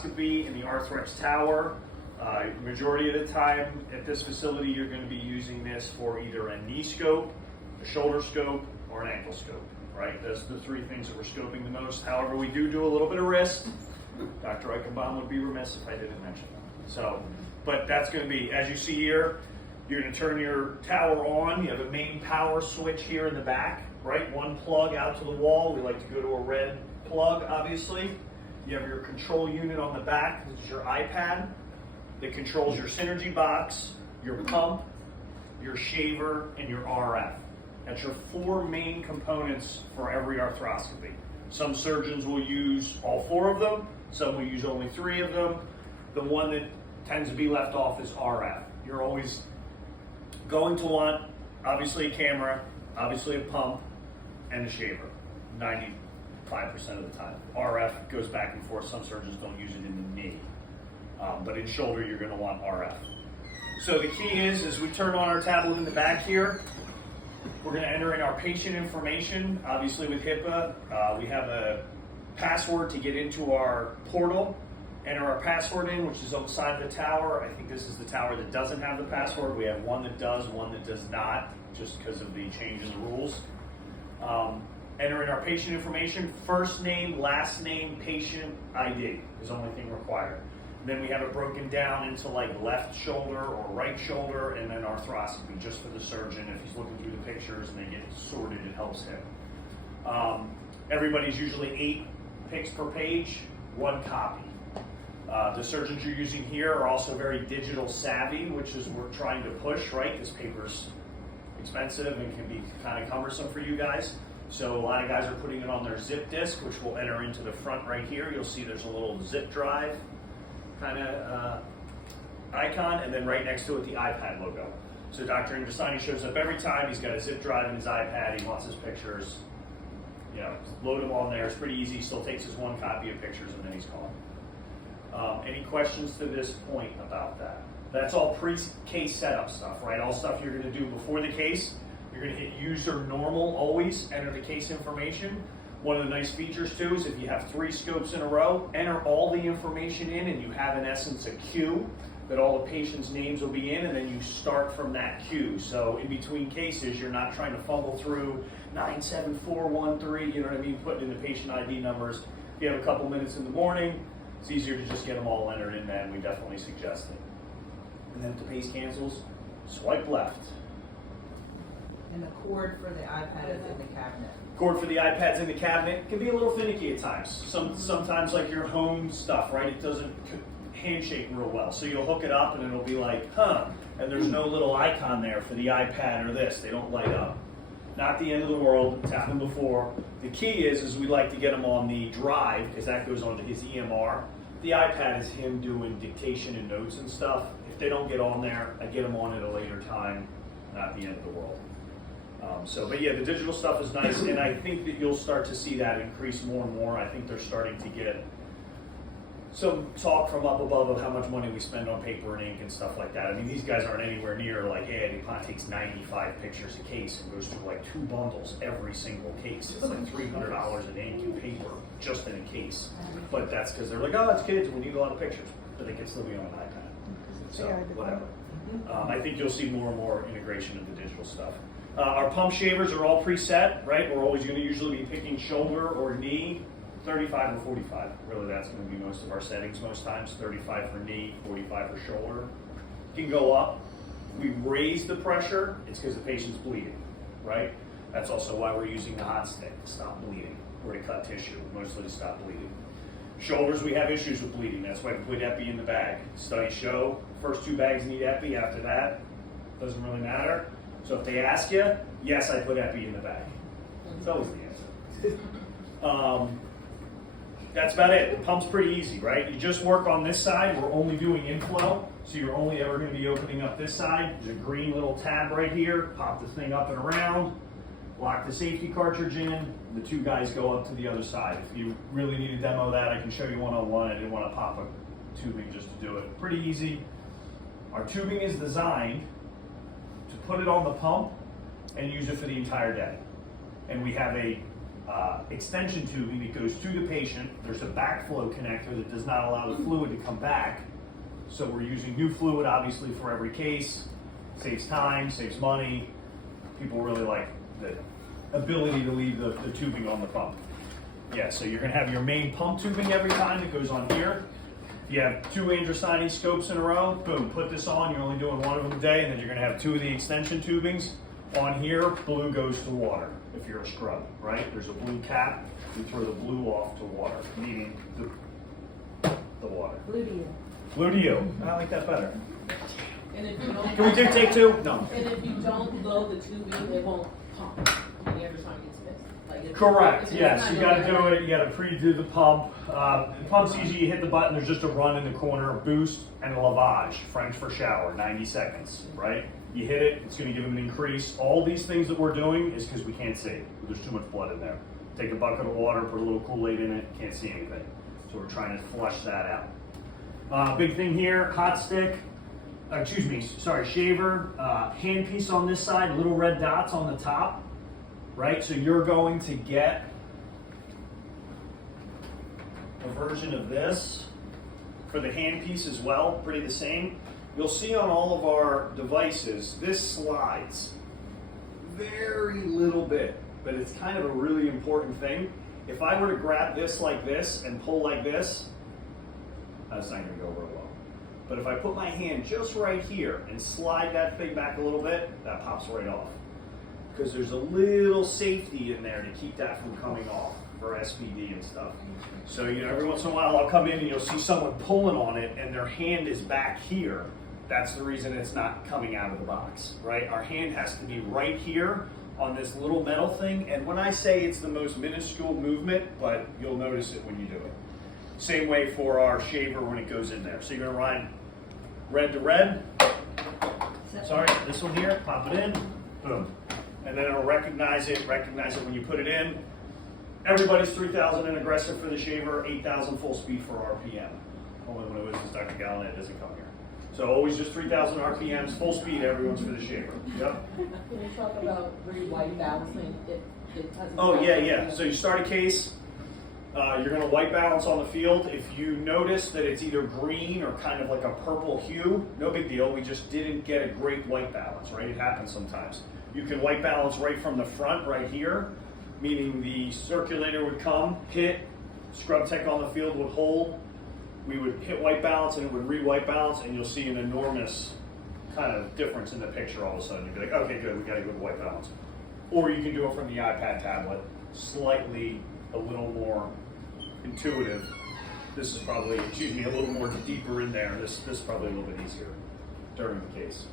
arthroscopy in the Arthrex Tower. Majority of the time at this facility, you're going to be using this for either a knee scope, a shoulder scope, or an ankle scope, right? Those are the three things that we're scoping the most. However, we do a little bit of wrist. Dr. Eichenbaum would be remiss if I didn't mention that. So, but that's going to be, as you see here, you're going to turn your tower on. You have a main power switch here in the back, right? One plug out to the wall. We like to go to a red plug, obviously. You have your control unit on the back. This is your iPad that controls your Synergy box, your pump, your shaver, and your RF. That's your four main components for every arthroscopy. Some surgeons will use all four of them. Some will use only three of them. The one that tends to be left off is RF. You're always going to want, obviously, a camera, obviously a pump, and a shaver, 95% of the time. RF goes back and forth. Some surgeons don't use it in the knee. But in shoulder, you're going to want RF. So the key is we turn on our tablet in the back here. We're going to enter in our patient information. Obviously with HIPAA, we have a password to get into our portal. Enter our password in, which is on the side of the tower. I think this is the tower that doesn't have the password. We have one that does, one that does not, just because of the change in the rules. Enter in our patient information. First name, last name, patient ID is the only thing required. Then we have it broken down into like left shoulder or right shoulder, and then arthroscopy, just for the surgeon. If he's looking through the pictures and they get sorted, it helps him. Everybody's usually 8 pics per page, 1 copy. The surgeons you're using here are also very digital savvy, which is we're trying to push, right? This paper's expensive and can be kind of cumbersome for you guys. So a lot of guys are putting it on their zip disk, which will enter into the front right here. You'll see there's a little zip drive kind of icon, and then right next to it the iPad logo. So Dr. Ingestani shows up every time. He's got a zip drive in his iPad. He wants his pictures. You know, load them on there. It's pretty easy. Still takes his 1 copy of pictures, and then he's gone. Any questions to this point about that? That's all pre-case setup stuff, right? All stuff you're going to do before the case. You're going to hit user normal always, enter the case information. One of the nice features too is if you have 3 scopes in a row, enter all the information in, and you have in essence a queue that all the patients' names will be in, and then you start from that queue. So in between cases, you're not trying to fumble through 97413, you know what I mean, putting in the patient ID numbers. If you have a couple minutes in the morning, it's easier to just get them all entered in then. We definitely suggest it. And then if the pace cancels, swipe left. And the cord for the iPad is in the cabinet. Cord for the iPad's in the cabinet. Can be a little finicky at times. Sometimes like your home stuff, right? It doesn't handshake real well. So you'll hook it up and it'll be like, and there's no little icon there for the iPad or this. They don't light up. Not the end of the world. It's happened before. The key is we like to get them on the drive because that goes onto his EMR. The iPad is him doing dictation and notes and stuff. If they don't get on there, I get them on at a later time. Not the end of the world. But yeah, the digital stuff is nice, and I think that you'll start to see that increase more and more. I think they're starting to get some talk from up above of how much money we spend on paper and ink and stuff like that. I mean, these guys aren't anywhere near like, DuPont takes 95 pictures a case and goes through like 2 bundles every single case. It's like $300 in ink and paper just in a case. But that's because they're like, oh, it's kids, we need a lot of pictures. But they can still be on an iPad. So, whatever. I think you'll see more and more integration of the digital stuff. Our pump shavers are all preset, right? We're always going to usually be picking shoulder or knee, 35 or 45. Really, that's going to be most of our settings most times, 35 for knee, 45 for shoulder. It can go up. We raise the pressure, it's because the patient's bleeding, right? That's also why we're using the hot stick to stop bleeding or to cut tissue, mostly to stop bleeding. Shoulders, we have issues with bleeding. That's why we put epi in the bag. Studies show first 2 bags need epi. After that, doesn't really matter. So if they ask you, yes, I put epi in the bag. It's always the answer. That's about it. The pump's pretty easy, right? You just work on this side. We're only doing inflow, so you're only ever going to be opening up this side. There's a green little tab right here. Pop the thing up and around. Lock the safety cartridge in. The 2 guys go up to the other side. If you really need to demo that, I can show you one-on-one. I didn't want to pop a tubing just to do it. Pretty easy. Our tubing is designed to put it on the pump and use it for the entire day. And we have a extension tubing that goes to the patient. There's a backflow connector that does not allow the fluid to come back. So we're using new fluid, obviously, for every case. Saves time, saves money. People really like the ability to leave the tubing on the pump. Yeah, so you're gonna have your main pump tubing every time that goes on here. If you have 2 androcyne scopes in a row, boom, put this on. You're only doing one of them a day, and then you're gonna have 2 of the extension tubings. On here, blue goes to water if you're a scrub, right? There's a blue cap. You throw the blue off to water, meaning the water. Blue to you. Blue to you. I like that better. And if you don't, Can we do take 2? No. and if you don't load the tubing, it won't pump. And the other side gets missed. Like if Correct. if you're Yes, not you got to doing do it. You got to pre-do the pump. The pump's easy. You hit the button. There's just a run in the corner, a boost, and a lavage. French for shower, 90 seconds. Right? You hit it. It's going to give them an increase. All these things that we're doing is because we can't see. There's too much blood in there. Take a bucket of water, put a little Kool-Aid in it. Can't see anything. So we're trying to flush that out. Big thing here: hot stick. Shaver. Handpiece on this side. Little red dots on the top. Right, so you're going to get a version of this for the handpiece as well, pretty the same. You'll see on all of our devices, this slides very little bit, but it's kind of a really important thing. If I were to grab this like this and pull like this, that's not going to go real well. But if I put my hand just right here and slide that thing back a little bit, that pops right off. Because there's a little safety in there to keep that from coming off for SPD and stuff. So, every once in a while I'll come in and you'll see someone pulling on it and their hand is back here. That's the reason it's not coming out of the box, right? Our hand has to be right here on this little metal thing. And when I say it's the most minuscule movement, but you'll notice it when you do it. Same way for our shaver when it goes in there. So you're gonna ride red to red. Sorry, this one here, pop it in, boom. And then it'll recognize it when you put it in. Everybody's 3,000 and aggressive for the shaver, 8,000 full speed for RPM. Only when it was Dr. Gallinet doesn't come here. So always just 3,000 RPMs, full speed, everyone's for the shaver. Yep. Can you talk about white balancing? It doesn't. Oh yeah. So you start a case, you're gonna white balance on the field. If you notice that it's either green or kind of like a purple hue, no big deal. We just didn't get a great white balance, right? It happens sometimes. You can white balance right from the front, right here, meaning the circulator would come, hit, scrub tech on the field would hold, we would hit white balance and it would re-white balance, and you'll see an enormous kind of difference in the picture all of a sudden. You'd be like, okay, good, we got a good white balance. Or you can do it from the iPad tablet, slightly a little more intuitive. This is probably, a little more deeper in there. This is probably a little bit easier during the case.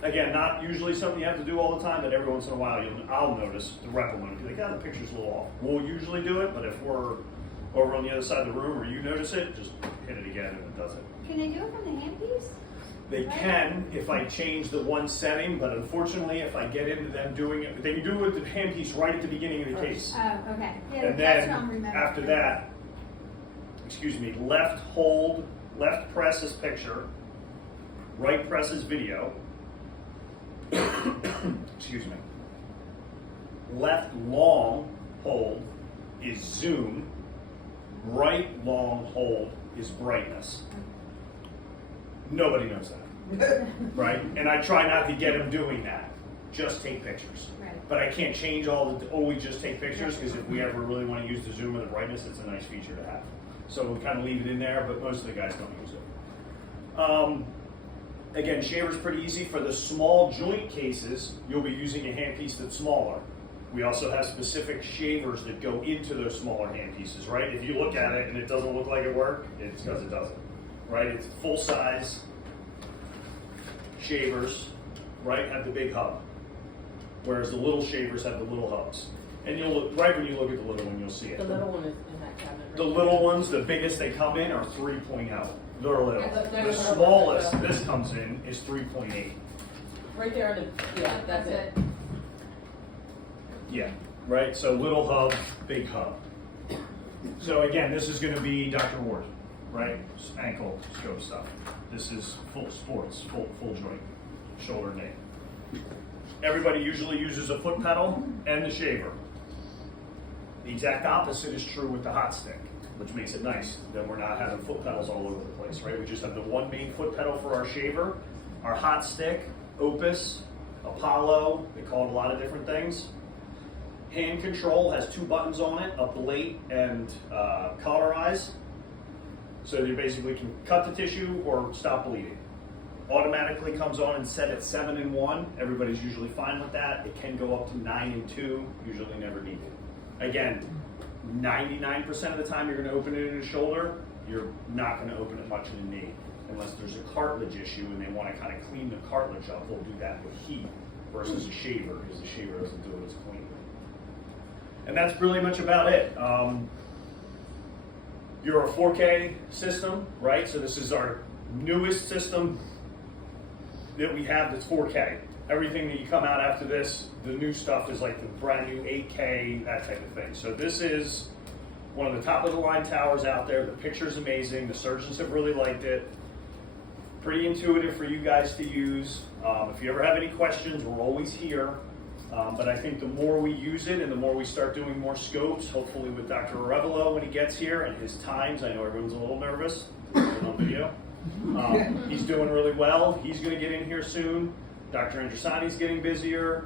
Again, not usually something you have to do all the time, but every once in a while I'll notice the rep will be like, the picture's a little off. We'll usually do it, but if we're over on the other side of the room or you notice it, just hit it again and it does it. Can they do it from the handpiece? They can if I change the one setting, but unfortunately if I get into them doing it, they can do it with the handpiece right at the beginning of the case. Oh, okay. Yeah, And that's then what I'm remembering. after that, left hold, left press is picture, right press is video. Left long hold is zoom, right long hold is brightness. Nobody knows that, right? And I try not to get them doing that. Just take pictures. Right. But I can't change always just take pictures, because if we ever really want to use the zoom or the brightness, it's a nice feature to have. So we kind of leave it in there, but most of the guys don't use it. Again, shaver's pretty easy. For the small joint cases, you'll be using a handpiece that's smaller. We also have specific shavers that go into those smaller handpieces, right? If you look at it and it doesn't look like it worked, it's because it doesn't, right? It's full-size shavers, right, have the big hub, whereas the little shavers have the little hubs. And you'll look, right when you look at the little one, you'll see it. The little one is in that cabinet. Right The there. little ones, the biggest they come in are 3.0. They're little. They're The little. smallest this comes in is 3.8. Right there in the, yeah, that's it. Yeah, right? So little hub, big hub. So again, this is going to be Dr. Ward, right? Ankle scope stuff. This is full sports, full joint, shoulder, knee. Everybody usually uses a foot pedal and the shaver. The exact opposite is true with the hot stick, which makes it nice. Then we're not having foot pedals all over the place, right? We just have the one main foot pedal for our shaver, our hot stick, Opus, Apollo, they call it a lot of different things. Hand control has 2 buttons on it, ablate and cauterize. So you basically can cut the tissue or stop bleeding. Automatically comes on and set at 7 and 1. Everybody's usually fine with that. It can go up to 9 and 2, usually never needed. Again, 99% of the time you're going to open it in the shoulder, you're not going to open it much in the knee. Unless there's a cartilage issue and they want to kind of clean the cartilage up, they'll do that with heat versus a shaver, because the shaver doesn't do it as cleanly. And that's really much about it. You're a 4K system, right? So this is our newest system that we have that's 4K. Everything that you come out after this, the new stuff is like the brand new 8K, that type of thing. So this is one of the top of the line towers out there. The picture's amazing. The surgeons have really liked it. Pretty intuitive for you guys to use. If you ever have any questions, we're always here. But I think the more we use it and the more we start doing more scopes, hopefully with Dr. Arevalo when he gets here and his times, I know everyone's a little nervous on video. He's doing really well. He's going to get in here soon. Dr. Andrusani's getting busier.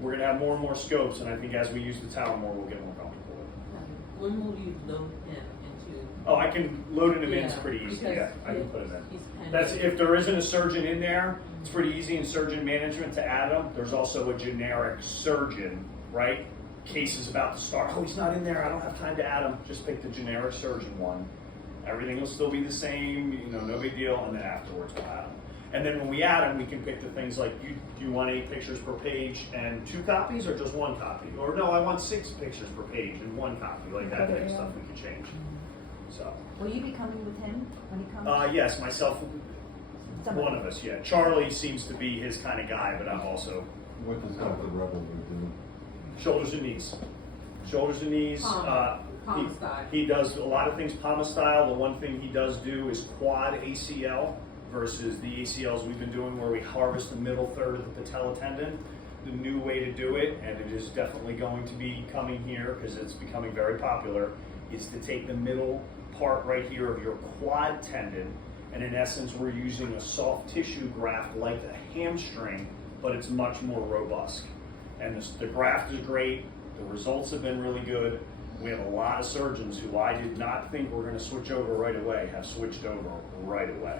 We're going to have more and more scopes, and I think as we use the tower more, we'll get more comfortable with it. When will you load him into? Oh, I can load him in Yeah, pretty easy. because Yeah, I can put him in. he's pending. That's if there isn't a surgeon in there, it's pretty easy in surgeon management to add them. There's also a generic surgeon, right? Case is about to start. Oh, he's not in there. I don't have time to add him. Just pick the generic surgeon one. Everything will still be the same, no big deal. And then afterwards we'll add them. And then when we add them, we can pick the things like, do you want 8 pictures per page and 2 copies, or just 1 copy? Or no, I want 6 pictures per page and 1 copy. Like that type of stuff we can change. So. Will you be coming with him when he comes? Yes, myself. Somebody. One of us, yeah. Charlie seems to be his kind of guy, but I'm also What does Dr. Rebel do? shoulders and knees. Shoulders and knees. Palm style. He does a lot of things PAMA style. The one thing he does do is quad ACL versus the ACLs we've been doing where we harvest the middle third of the patella tendon. The new way to do it, and it is definitely going to be coming here because it's becoming very popular, is to take the middle part right here of your quad tendon, and in essence we're using a soft tissue graft like a hamstring, but it's much more robust. And the graft is great, the results have been really good. We have a lot of surgeons who I did not think were going to switch over right away have switched over right away.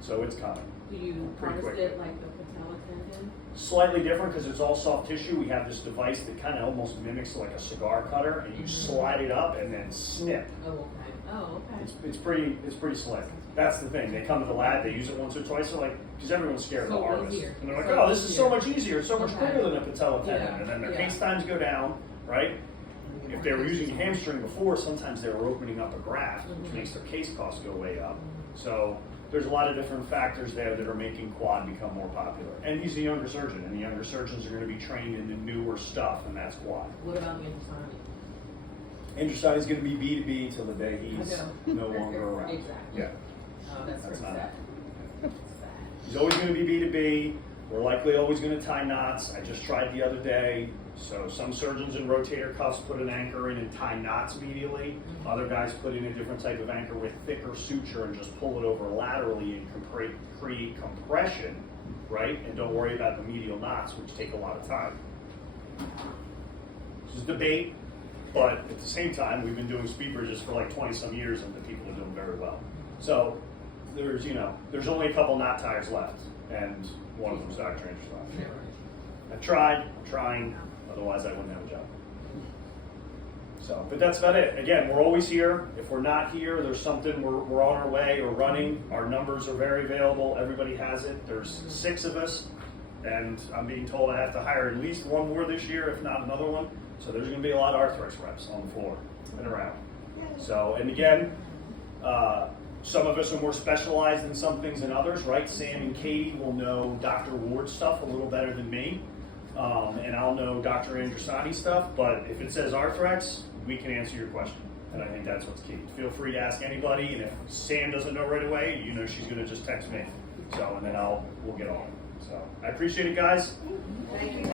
So it's coming. Do you Pretty harvest quick. it like the patella tendon? Slightly different because it's all soft tissue. We have this device that kind of almost mimics like a cigar cutter, and you slide it up and then snip. Oh, okay. Oh, okay. It's pretty slick. That's the thing. They come to the lab, they use it once or twice. They're like, because everyone's scared of the So harvest, easier. and they're like, So oh, this is so easier. much easier, it's so much Okay. quicker than a patella tendon, Yeah, and then their yeah. case times go down, right? If they were using a hamstring before, sometimes they were opening up a graft, which Mhm. makes their case costs go way up. So there's a lot of different factors there that are making quad become more popular. And he's a younger surgeon, and the younger surgeons are going to be trained in the newer stuff, and that's quad. What about the Andrusani? Andrusani is going to be B2B till the day he's I no longer around. Exactly. Yeah. Oh, that's That's pretty not- sad. Sad. He's always going to be B2B. We're likely always going to tie knots. I just tried the other day. So some surgeons in rotator cuffs put an anchor in and tie knots immediately. Other guys put in a different type of anchor with thicker suture and just pull it over laterally and create compression, right? And don't worry about the medial knots, which take a lot of time. This is debate, but at the same time, we've been doing speed bridges for like 20 some years and the people are doing very well. So there's only a couple knot tires left, and one of them is Dr. Andrusani. Yeah, right. I've tried, I'm trying, otherwise I wouldn't have a job. So, but that's about it. Again, we're always here. If we're not here, there's something, we're on our way or running. Our numbers are very available. Everybody has it. There's 6 of us, and I'm being told I have to hire at least 1 more this year, if not another one. So there's going to be a lot of Arthrex reps on the floor and around. So, and again, some of us are more specialized in some things than others, right? Sam and Katie will know Dr. Ward stuff a little better than me. And I'll know Dr. Andrusani stuff, but if it says Arthrex, we can answer your question. And I think that's what's key. Feel free to ask anybody, and if Sam doesn't know right away, she's gonna just text me. So, and then we'll get on. So I appreciate it, guys. Thank you.